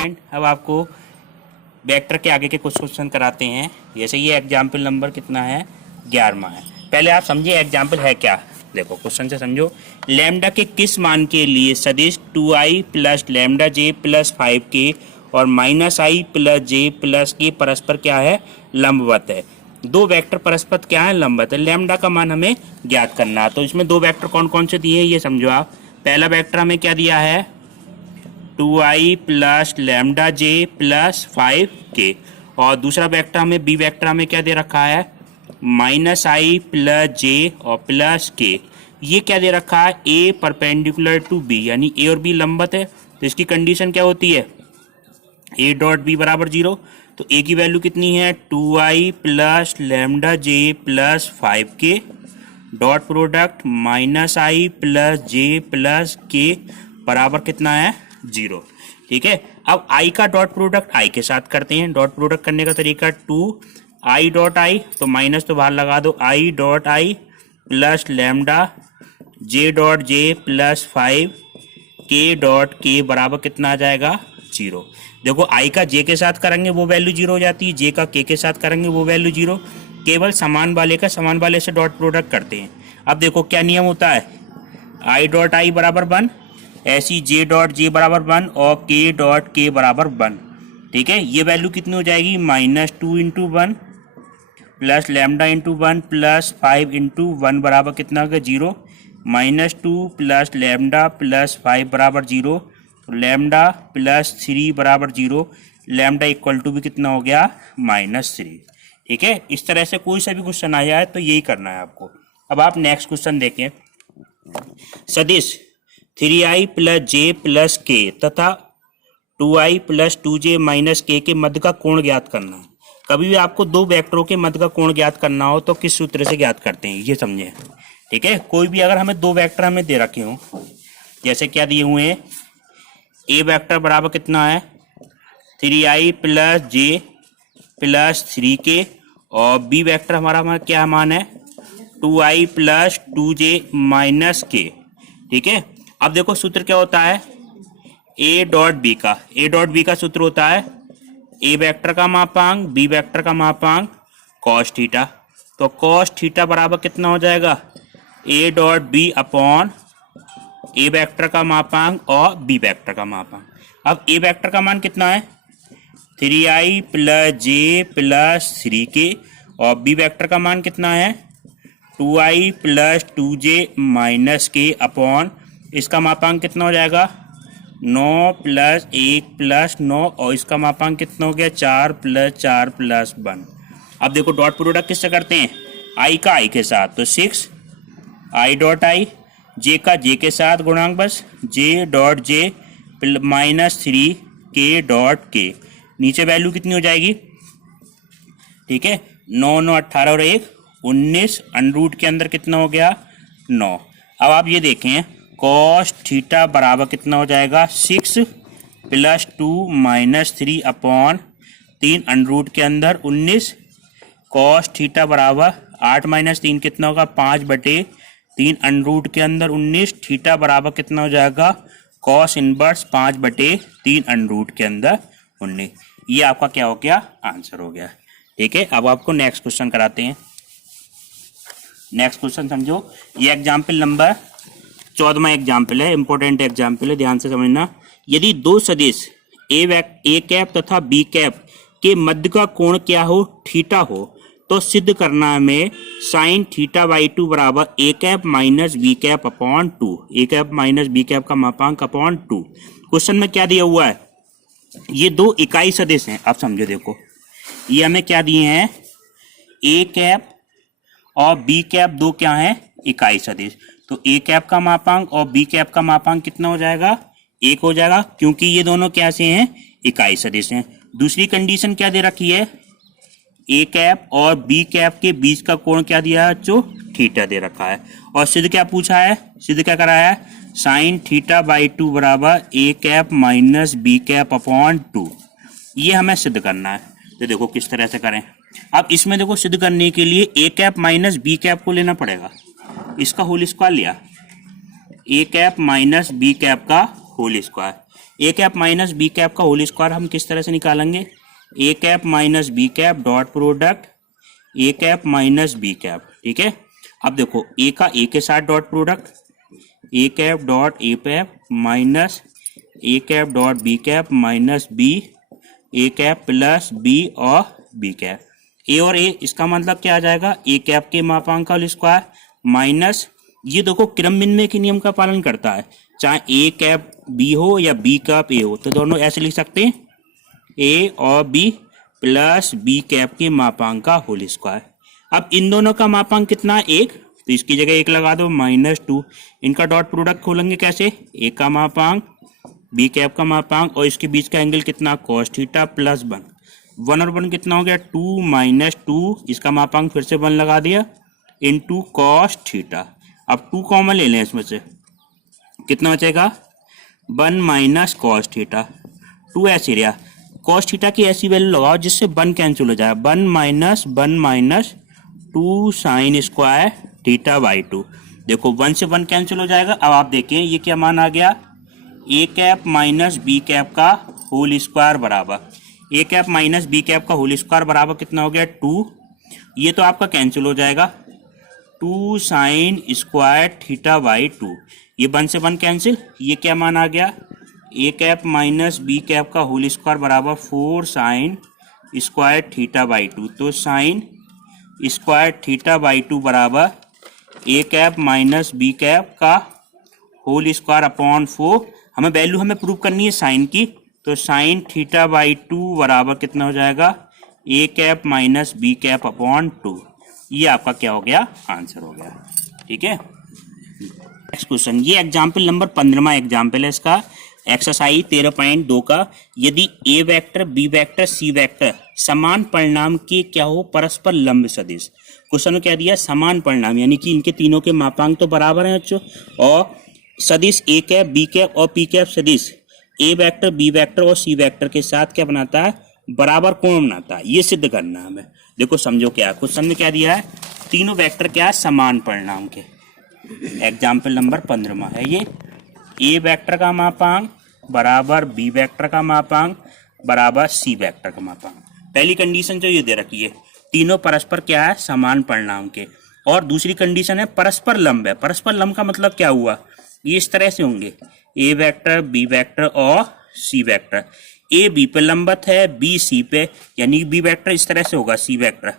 Student, अब आपको vector के आगे के कुछ क्वेश्चन कराते हैं। जैसे ये एग्जाम्पल नंबर कितना है, 11वां है। पहले आप समझिए एग्जाम्पल है क्या। देखो क्वेश्चन से समझो। लैम्डा के किस मान के लिए सदिश 2i plus lambda J plus 5k और minus I plus J plus के परस्पर क्या है, लंबवत है। दो वेक्टर परस्पर क्या है, लंबवत है। लैम्डा का मान हमें ज्ञात करना है। तो इसमें दो वेक्टर कौन कौन से दिए हैं ये समझो आप। पहला वेक्टर हमें क्या दिया है, 2i plus lambda J plus 5k और दूसरा वेक्टर हमें बी वेक्टर हमें क्या दे रखा है, माइनस आई प्लस जे और प्लस के। ये क्या दे रखा है, ए परपेंडिकुलर टू बी, यानी ए और बी लंबवत है। तो इसकी कंडीशन क्या होती है, ए डॉट बी बराबर 0। तो ए की वैल्यू कितनी है, 2i plus lambda J plus 5k dot product minus I plus J plus K बराबर कितना है, 0। ठीक है। अब i का डॉट प्रोडक्ट i के साथ करते हैं। डॉट प्रोडक्ट करने का तरीका 2i डॉट i, तो माइनस तो बाहर लगा दो, i dot i plus lambda J dot J plus 5k dot के बराबर कितना आ जाएगा, 0। देखो i का j के साथ करेंगे वो वैल्यू 0 हो जाती है, j का k के साथ करेंगे वो वैल्यू 0। केवल समान वाले का समान वाले से डॉट प्रोडक्ट करते हैं। अब देखो क्या नियम होता है, i डॉट i बराबर 1, ऐसी j डॉट j बराबर 1 और k डॉट k बराबर 1। ठीक है। ये वैल्यू कितनी हो जाएगी, -2 into 1 plus lambda into 1 plus 5 into 1 बराबर कितना होगा, 0। -2 प्लस लैम्डा प्लस 5 बराबर 0, तो लैम्डा प्लस 3 बराबर 0, लैम्डा इक्वल टू भी कितना हो गया, -3। ठीक है। इस तरह से कोई सा भी क्वेश्चन आ जाए तो यही करना है आपको। अब आप नेक्स्ट क्वेश्चन देखें। सदिश 3i प्लस जे प्लस के तथा 2i प्लस 2j माइनस के मध्य का कोण ज्ञात करना है। कभी भी आपको दो वेक्टरों के मध्य का कोण ज्ञात करना हो तो किस सूत्र से ज्ञात करते हैं ये समझे। ठीक है। कोई भी अगर हमें दो वेक्टर हमें दे रखे हों, जैसे क्या दिए हुए हैं, ए वेक्टर बराबर कितना है, 3i plus J plus 3k और बी वेक्टर हमारा क्या मान है, 2i प्लस 2j माइनस के। ठीक है। अब देखो सूत्र क्या होता है, a डॉट बी का सूत्र होता है a वेक्टर का मापांक बी वेक्टर का मापांक cos थीटा। तो cos थीटा बराबर कितना हो जाएगा, a dot B upon A vector का मापांक और बी वेक्टर का मापांक। अब ए वेक्टर का मान कितना है, 3i plus J plus 3k और बी वेक्टर का मान कितना है, 2i प्लस 2j माइनस के अपॉन इसका मापांक कितना हो जाएगा, 9 प्लस 1 प्लस 9 और इसका मापांक कितना हो गया, 4 प्लस 4 प्लस 1। अब देखो डॉट प्रोडक्ट किससे करते हैं, i का i के साथ, तो 6 i डॉट i, j का j के साथ गुणांक बस j dot j minus 3k dot k। नीचे वैल्यू कितनी हो जाएगी, ठीक है, 9 9 18 और 1 19, अनरूट के अंदर कितना हो गया, 9। अब आप ये देखें cos थीटा बराबर कितना हो जाएगा, 6 प्लस 2 माइनस 3 अपॉन 3 अनरूट के अंदर 19। cos थीटा बराबर 8 माइनस 3 कितना होगा, 5/3 अनरूट के अंदर 19। थीटा बराबर कितना हो जाएगा, cos इनवर्स 5/3 अनरूट के अंदर 19। ये आपका क्या हो गया, आंसर हो गया। ठीक है। अब आपको नेक्स्ट क्वेश्चन कराते हैं। नेक्स्ट क्वेश्चन समझो। ये एग्जाम्पल नंबर 14वां एग्जाम्पल है, इंपॉर्टेंट एग्जाम्पल है, ध्यान से समझना। यदि दो सदिश ए कैप तथा बी कैप के मध्य का कोण क्या हो, थीटा हो, तो सिद्ध करना हमें साइन थीटा बाई 2 बराबर A cap minus B cap upon 2, A cap minus B cap का मापांक अपॉन 2। क्वेश्चन में क्या दिया हुआ है, ये दो इकाई सदिश हैं। आप समझो, देखो ये हमें क्या दिए हैं, ए कैप और बी कैप दो क्या हैं, इकाई सदिश। तो ए कैप का मापांक और बी कैप का मापांक कितना हो जाएगा, 1 हो जाएगा, क्योंकि ये दोनों कैसे हैं, इकाई सदिश हैं। दूसरी कंडीशन क्या दे रखी है, ए कैप और बी कैप के बीच का कोण क्या दिया है, जो थीटा दे रखा है। और सिद्ध क्या पूछा है, सिद्ध क्या कराया है, साइन थीटा बाई 2 बराबर A cap minus B cap upon 2। ये हमें सिद्ध करना है। तो देखो किस तरह से करें। अब इसमें देखो सिद्ध करने के लिए A cap minus B cap को लेना पड़ेगा, इसका होल स्क्वायर लिया, A cap minus B cap का whole square. A cap minus B cap का होल स्क्वायर हम किस तरह से निकालेंगे, A cap minus B cap dot product A cap minus B cap. ठीक है, अब देखो ए का ए के साथ dot product A cap dot A cap minus A cap dot B cap minus B A cap plus B और B cap. ए और ए, इसका मतलब क्या आ जाएगा, ए कैप के मापांक का होल स्क्वायर माइनस, ये देखो क्रम विनिमय के नियम का पालन करता है, चाहे ए कैप बी हो या बी कैप ए हो, तो दोनों ऐसे लिख सकते हैं ए और बी प्लस बी कैप के मापांक का होल स्क्वायर। अब इन दोनों का मापांक कितना है, एक, तो इसकी जगह एक लगा दो -2। इनका डॉट प्रोडक्ट खोलेंगे कैसे, ए का मापांक बी कैप का मापांक और इसके बीच का एंगल कितना cos थीटा प्लस 1, 1 और 1 कितना हो गया 2 - 2, इसका मापांक फिर से 1 लगा दिया इंटू cos थीटा। अब 2 कॉमन ले लें, इसमें से कितना बचेगा 1 - cos थीटा, 2 ऐसे रहा। cos थीटा की ऐसी वैल्यू लगाओ जिससे 1 कैंसिल हो जाए, 1 - 2 साइन स्क्वायर थीटा बाई 2। देखो 1 से 1 कैंसिल हो जाएगा। अब आप देखें ये क्या मान आ गया, ए कैप माइनस बी कैप का होल स्क्वायर बराबर A cap minus B cap का होल स्क्वायर बराबर कितना हो गया 2, ये तो आपका कैंसिल हो जाएगा 2 साइन स्क्वायर थीटा बाई 2, ये 1 से 1 कैंसिल, ये क्या मान आ गया ए कैप माइनस बी कैप का होल स्क्वायर बराबर 4 साइन स्क्वायर थीटा बाई 2, तो साइन स्क्वायर थीटा बाई 2 बराबर A cap minus B cap का होल स्क्वायर अपॉन 4। हमें वैल्यू हमें प्रूव करनी है साइन की, तो साइन थीटा बाई 2 बराबर कितना हो जाएगा A cap minus B cap upon 2। ये आपका क्या हो गया, आंसर हो गया। ठीक है, नेक्स्ट क्वेश्चन, ये एग्जाम्पल नंबर 15वां एग्जाम्पल है इसका, एक्सरसाइज 13.2 का। यदि A vector B vector C vector समान परिणाम के क्या हो, परस्पर लंब सदिश। क्वेश्चन में क्या दिया, समान परिणाम, यानी कि इनके तीनों के मापांक तो बराबर हैं बच्चों, और सदिश ए कैप बी कैप और पी कैप सदिश ए वेक्टर बी वेक्टर और सी वेक्टर के साथ क्या बनाता है, बराबर कोण बनाता है। ये सिद्ध करना है हमें। देखो समझो क्या क्वेश्चन में क्या दिया है, तीनों वेक्टर क्या है, समान परिणाम के। एग्जाम्पल नंबर 15वां है ये, ए वेक्टर का मापांक बराबर बी वेक्टर का मापांक बराबर सी वेक्टर का मापांक। पहली कंडीशन जो ये दे रखी है, तीनों परस्पर क्या है, समान परिणाम के, और दूसरी कंडीशन है परस्पर लंब है। परस्पर लंब का मतलब क्या हुआ, ये इस तरह से होंगे ए वेक्टर बी वेक्टर और सी वेक्टर, ए बी पे लंबत है बी सी पे, यानी बी वेक्टर इस तरह से होगा सी वेक्टर,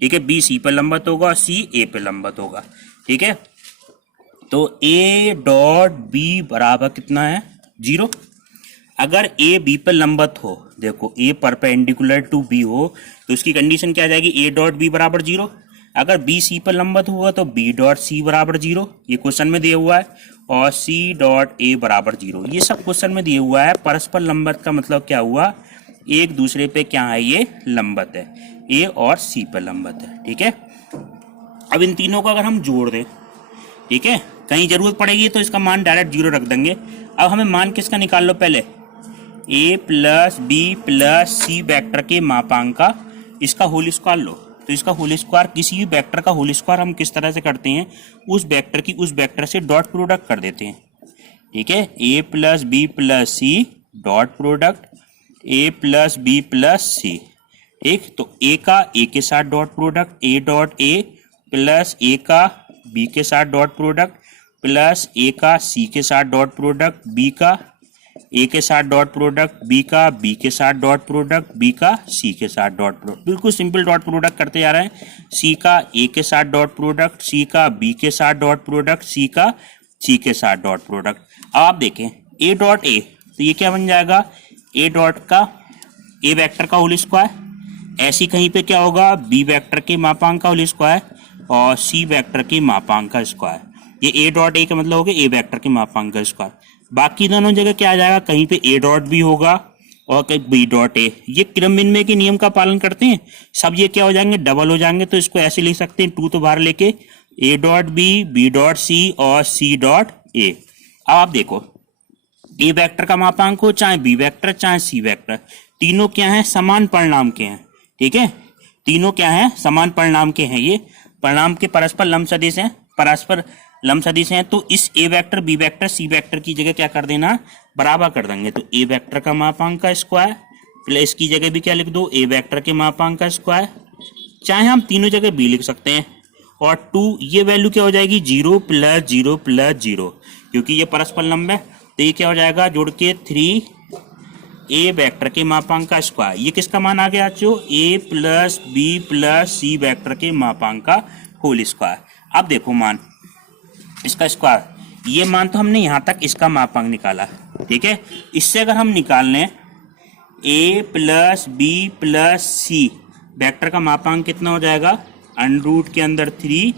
ठीक है, बी सी पे लंबत होगा सी ए पे लंबत होगा। ठीक है, तो ए डॉट बी बराबर कितना है 0। अगर ए बी पे लंबत हो, देखो ए परपेंडिकुलर टू बी हो, तो उसकी कंडीशन क्या आ जाएगी, ए डॉट बी बराबर 0। अगर बी सी पर लंबत हुआ तो बी डॉट सी बराबर 0, ये क्वेश्चन में दिया हुआ है, और सी डॉट ए बराबर 0, ये सब क्वेश्चन में दिया हुआ है। परस्पर लंबत का मतलब क्या हुआ, एक दूसरे पे क्या है, ये लंबत है, ए और सी पर लंबत है। ठीक है, अब इन तीनों को अगर हम जोड़ दें, ठीक है, कहीं जरूरत पड़ेगी तो इसका मान डायरेक्ट 0 रख देंगे। अब हमें मान किसका निकाल लो, पहले ए plus B plus C vector के मापांक का इसका होल स्क्वायर लो। तो इसका होल स्क्वायर, किसी भी वेक्टर का होल स्क्वायर हम किस तरह से करते हैं, उस वेक्टर की उस वेक्टर से डॉट प्रोडक्ट कर देते हैं। ठीक है, A plus B plus C dot product A plus B plus C. ठीक, तो ए का ए के साथ dot product A dot A plus A का बी के साथ डॉट प्रोडक्ट प्लस ए का सी के साथ डॉट प्रोडक्ट बी का ए के साथ डॉट प्रोडक्ट बी का बी के साथ डॉट प्रोडक्ट बी का सी के साथ डॉट प्रोडक्ट। बिल्कुल सिंपल डॉट प्रोडक्ट करते जा रहे हैं। सी का ए के साथ डॉट प्रोडक्ट, सी का बी के साथ डॉट प्रोडक्ट, सी का सी के साथ डॉट प्रोडक्ट। अब आप देखें ए डॉट ए, तो ये क्या बन जाएगा, ए डॉट का ए वेक्टर का होल स्क्वायर, ऐसी कहीं पे क्या होगा, बी वेक्टर के मापांक का होल स्क्वायर और सी वेक्टर के मापांक का स्क्वायर। ये ए डॉट ए का मतलब हो गया ए वेक्टर के मापांक का स्क्वायर। बाकी दोनों जगह क्या आ जाएगा, कहीं पे ए डॉट बी होगा और कहीं बी डॉट ए। ये क्रम विनिमय के नियम का पालन करते हैं, सब ये क्या हो जाएंगे, डबल हो जाएंगे। तो इसको ऐसे लिख सकते हैं, 2 तो बाहर लेके A dot B dot C और सी डॉट ए। अब आप देखो ए वेक्टर का मापांक हो, चाहे बी वेक्टर चाहे सी वेक्टर, तीनों क्या है, समान परिणाम के हैं। ठीक है, तीनों क्या है, समान परिणाम के हैं। ये परिणाम के परस्पर लंब सदिश हैं, परस्पर लंब सदिश हैं, तो इस A vector B vector C vector की जगह क्या कर देना, बराबर कर देंगे। तो ए वेक्टर का मापांक का स्क्वायर प्लस इसकी जगह भी क्या लिख दो, ए वेक्टर के मापांक का स्क्वायर, चाहे हम तीनों जगह बी लिख सकते हैं। और 2 ये वैल्यू क्या हो जाएगी, 0 प्लस 0 प्लस 0, क्योंकि ये परस्पर लंब है तो ये क्या हो जाएगा, जोड़ के 3 ए वेक्टर के मापांक का स्क्वायर। ये किसका मान आ गया बच्चों, ए plus B plus C vector के मापांक का होल स्क्वायर। अब देखो मान इसका स्क्वायर, ये मान तो हमने यहाँ तक इसका मापांक निकाला, ठीक है। इससे अगर हम निकाल लें ए plus B plus C vector का मापांक कितना हो जाएगा, अंडर रूट के अंदर 3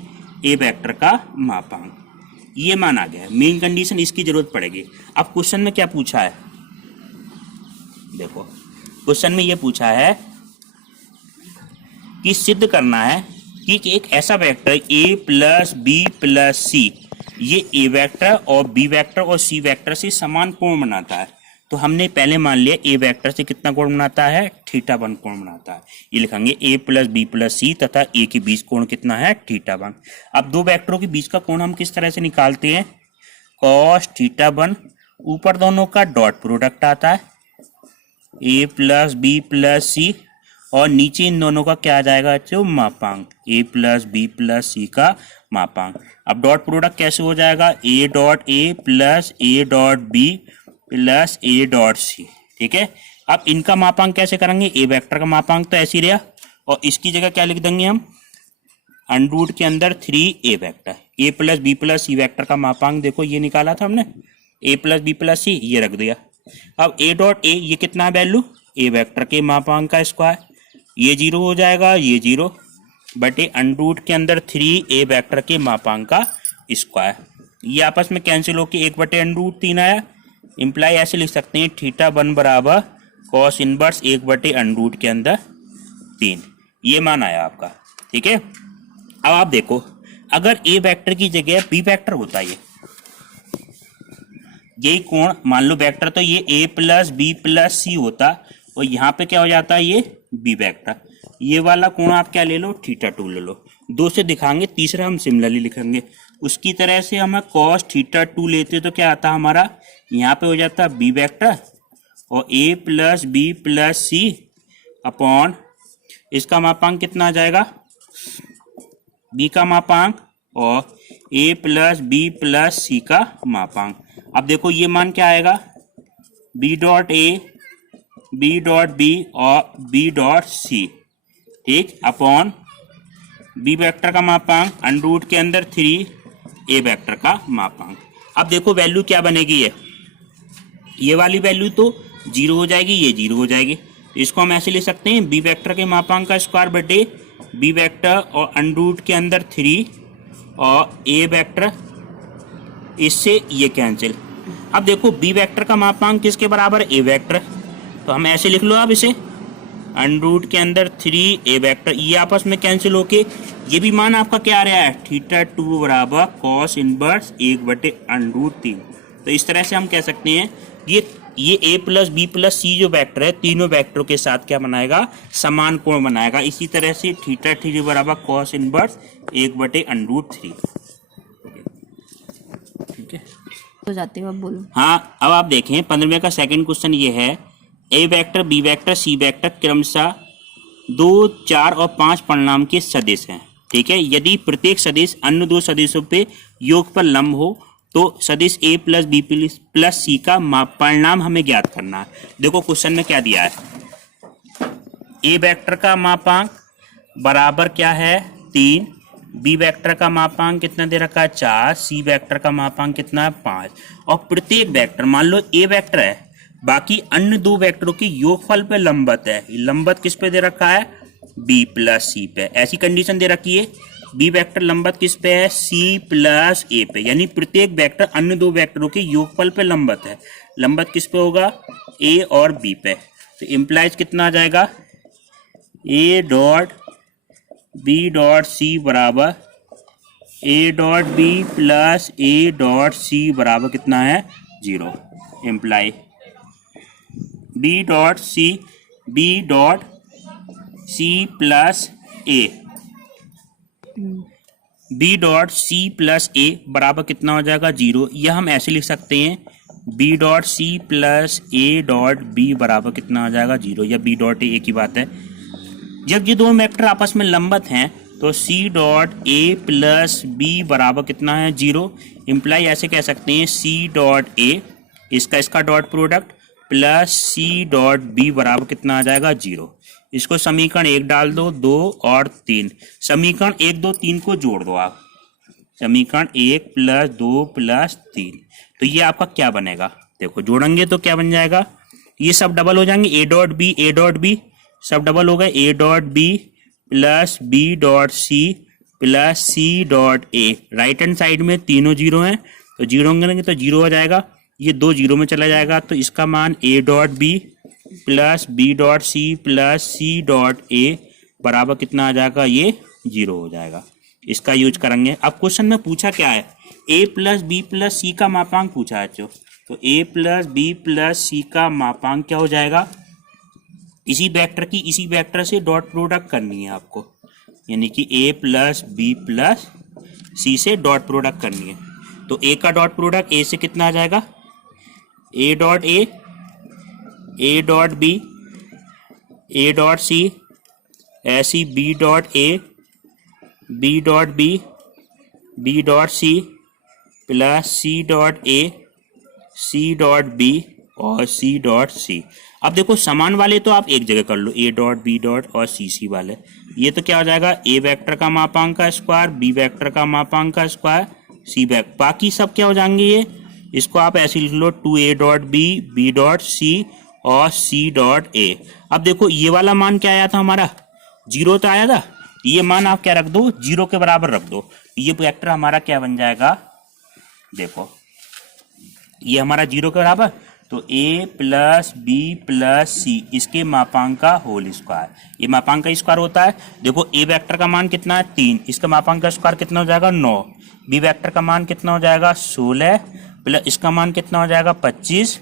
ए वेक्टर का मापांक। ये मान आ गया। मेन कंडीशन इसकी जरूरत पड़ेगी। अब क्वेश्चन में क्या पूछा है, देखो क्वेश्चन में ये पूछा है कि सिद्ध करना है कि एक ऐसा vector A plus B plus C ये ए वेक्टर और बी वेक्टर और सी वेक्टर से समान कोण बनाता है। तो हमने पहले मान लिया ए वेक्टर से कितना कोण बनाता है, θ1 कोण बनाता है। ये लिखेंगे ए प्लस बी प्लस सी तथा ए के बीच कोण कितना है, θ1। अब दो वेक्टरों के बीच का कोण हम किस तरह से निकालते हैं, cos θ1, ऊपर दोनों का डॉट प्रोडक्ट आता है ए प्लस बी प्लस सी, और नीचे इन दोनों का क्या आ जाएगा बच्चों, मापांक, A plus B plus C का मापांक। अब डॉट प्रोडक्ट कैसे हो जाएगा, A dot A plus A dot B plus A dot C, ठीक है। अब इनका मापांक कैसे करेंगे, ए वेक्टर का मापांक तो ऐसे ही रहा, और इसकी जगह क्या लिख देंगे हम, अंडर रूट के अंदर 3 ए vector, A plus B plus C vector का मापांक देखो ये निकाला था हमने, ए प्लस बी प्लस सी ये रख दिया। अब ए डॉट ए ये कितना वैल्यू, ए वेक्टर के मापांक का स्क्वायर, ये 0 हो जाएगा, ये 0 बटे अंडर रूट के अंदर 3 ए वेक्टर के मापांक का स्क्वायर। ये आपस में कैंसिल होकर 1 बटे अंडर रूट 3 आया। इम्प्लाई ऐसे लिख सकते हैं, θ1 बराबर कॉस इनवर्स 1 बटे अंडर रूट के अंदर 3। ये मान आया आपका, ठीक है। अब आप देखो अगर ए वेक्टर की जगह बी वेक्टर होता है, यही कोण मान लो वेक्टर तो ये ए प्लस बी प्लस सी होता, और यहाँ पे क्या हो जाता है, ये बी वेक्टर। ये वाला कोण आप क्या ले लो, θ2 ले लो। 2 से दिखाएंगे, तीसरा हम सिमिलरली लिखेंगे। उसकी तरह से हम cos θ2 लेते तो क्या आता हमारा, यहाँ पे हो जाता बी वेक्टर और A plus B plus C upon इसका मापांक कितना आ जाएगा, बी का मापांक और A plus B plus C का मापांक। अब देखो ये मान क्या आएगा, B dot A B dot B और बी डॉट सी, ठीक, अपॉन बी वेक्टर का मापांक अंडर रूट के अंदर 3 ए वेक्टर का मापांक। अब देखो वैल्यू क्या बनेगी, ये वाली वैल्यू तो 0 हो जाएगी, ये 0 हो जाएगी। तो इसको हम ऐसे ले सकते हैं, बी वेक्टर के मापांक का स्क्वायर बटे बी वेक्टर और अंडर रूट के अंदर 3 और ए वेक्टर, इससे ये कैंसिल। अब देखो बी वेक्टर का मापांक किसके बराबर है, ए वेक्टर, तो हम ऐसे लिख लो आप इसे, अंडर रूट के अंदर 3 ए वेक्टर, ये आपस में कैंसिल होके ये भी मान आपका क्या आ रहा है, θ2 बराबर कॉस इनवर्स 1 बटे अंडर रूट 3। तो इस तरह से हम कह सकते हैं ये ए प्लस बी प्लस सी जो वेक्टर है, तीनों वेक्टरों के साथ क्या बनाएगा, समान कोण बनाएगा। इसी तरह से θ3 बराबर कॉस इनवर्स 1 बटे अंडर रूट 3, ठीक है। हो जाते हो, अब बोलो। हाँ, अब आप देखें 15वें का सेकंड क्वेश्चन ये है, A vector B vector C vector क्रमशः 2, 4 और 5 परिणाम के सदिश हैं, ठीक है। यदि प्रत्येक सदिश अन्य 2 सदिशों पे योगफल लंब हो तो सदिश ए प्लस बी प्लस सी का परिणाम हमें ज्ञात करना है। देखो क्वेश्चन में क्या दिया है, ए वेक्टर का मापांक बराबर क्या है 3, बी वेक्टर का मापांक कितना दे रखा है 4, सी वेक्टर का मापांक कितना है 5, और प्रत्येक वेक्टर मान लो ए वेक्टर है, बाकी अन्य 2 वेक्टरों के योगफल पे लंबवत है। लंबवत किस पे दे रखा है, बी प्लस सी पे। ऐसी कंडीशन दे रखी है, बी वेक्टर लंबवत किस पे है, सी प्लस ए पे, यानी प्रत्येक वेक्टर अन्य 2 वेक्टरों के योगफल पे लंबवत है। लंबवत किस पे होगा, ए और बी पे। तो इम्प्लाइज कितना आ जाएगा, A dot B dot C बराबर A dot B plus A dot C बराबर कितना है 0। Imply B dot C plus A B dot C plus A बराबर कितना हो जाएगा 0। यह हम ऐसे लिख सकते हैं B dot C plus A dot B बराबर कितना हो जाएगा 0, या बी डॉट ए की बात है। जब ये दोनों वेक्टर आपस में लंबवत हैं तो C dot A plus B बराबर कितना है 0। इम्प्लाई ऐसे कह सकते हैं सी डॉट ए इसका dot product plus C dot B बराबर कितना आ जाएगा 0। इसको समीकरण 1 डाल दो, 2 और 3। समीकरण 1, 2, 3 को जोड़ दो आप। समीकरण 1 प्लस 2 प्लस 3, तो ये आपका क्या बनेगा? देखो जोड़ेंगे तो क्या बन जाएगा, ये सब डबल हो जाएंगे, ए डॉट बी सब डबल हो गए, A dot B plus B dot C plus C dot A. Right hand side में तीनों जीरो हैं तो जीरो होंगे तो जीरो हो जाएगा, ये 2 जीरो में चला जाएगा तो इसका मान A dot B plus B dot C plus C dot A बराबर कितना आ जाएगा, ये 0 हो जाएगा। इसका यूज करेंगे। अब क्वेश्चन में पूछा क्या है, A plus B plus C का मापांक पूछा है तो ए प्लस बी प्लस सी का मापांक क्या हो जाएगा, इसी वेक्टर से डॉट प्रोडक्ट करनी है आपको, यानी कि ए प्लस बी प्लस सी से डॉट प्रोडक्ट करनी है। तो ए का डॉट प्रोडक्ट ए से कितना आ जाएगा, A dot B, A dot C, ऐसी B dot A, B dot B, B dot C plus C dot A, C dot B और सी डॉट सी। अब देखो समान वाले तो आप एक जगह कर लो, ए डॉट बी डॉट और सी वाले। ये तो क्या हो जाएगा, ए वेक्टर का मापांक का स्क्वायर, बी वेक्टर का मापांक का स्क्वायर, सी वेक्टर, बाकी सब क्या हो जाएंगे ये, इसको आप ऐसे लिख लो 2a dot B, B dot C और सी डॉट ए। अब देखो ये वाला मान क्या आया था हमारा, 0 तो आया था, ये मान आप क्या रख दो 0 के बराबर रख दो, ये वेक्टर हमारा क्या बन जाएगा, देखो ये हमारा 0 के बराबर, तो a प्लस बी प्लस सी इसके मापांक का होल स्क्वायर, ये मापांक का स्क्वायर होता है। देखो a वेक्टर का मान कितना है 3, इसका मापांक का स्क्वायर कितना हो जाएगा 9, b वेक्टर का मान कितना हो जाएगा 16 प्लस इसका मान कितना हो जाएगा 25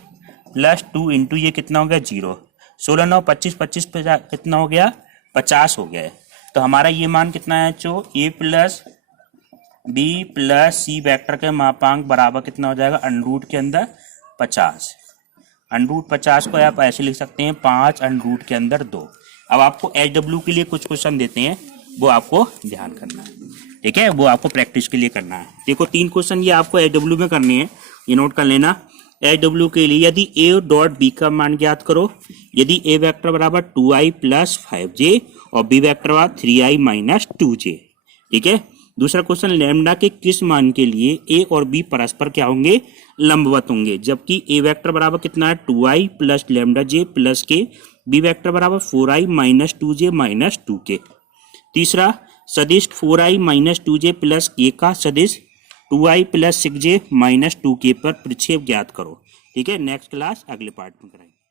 प्लस 2 इंटू ये कितना हो गया 0, 16 9 25 25 कितना हो गया 50 हो गया है। तो हमारा ये मान कितना है a plus B plus C vector के मापांक बराबर कितना हो जाएगा अंडरूट के अंदर 50। अंडरूट 50 को आप ऐसे लिख सकते हैं 5 अंडरूट के अंदर 2। अब आपको एचडब्ल्यू के लिए कुछ क्वेश्चन देते हैं, वो आपको ध्यान करना है, ठीक है, वो आपको प्रैक्टिस के लिए करना है। देखो 3 क्वेश्चन ये आपको एचडब्ल्यू में करने हैं, ये नोट कर लेना। एचडब्ल्यू के लिए यदि ए डॉट बी का मान ज्ञात करो, यदि ए वेक्टर बराबर 2i प्लस 5j और बी वेक्टर बराबर 3i माइनस 2j, ठीक है। दूसरा क्वेश्चन, लैम्डा के किस मान के लिए ए और बी परस्पर क्या होंगे, लंबवत होंगे, जबकि ए वेक्टर बराबर कितना है 2i plus lambda J plus के, बी वेक्टर बराबर 4i minus 2j minus 2k। तीसरा, सदिश 4i माइनस 2j प्लस के का सदिश 2i plus 6j minus 2k पर प्रक्षेप ज्ञात करो, ठीक है। नेक्स्ट क्लास अगले पार्ट में कराएंगे।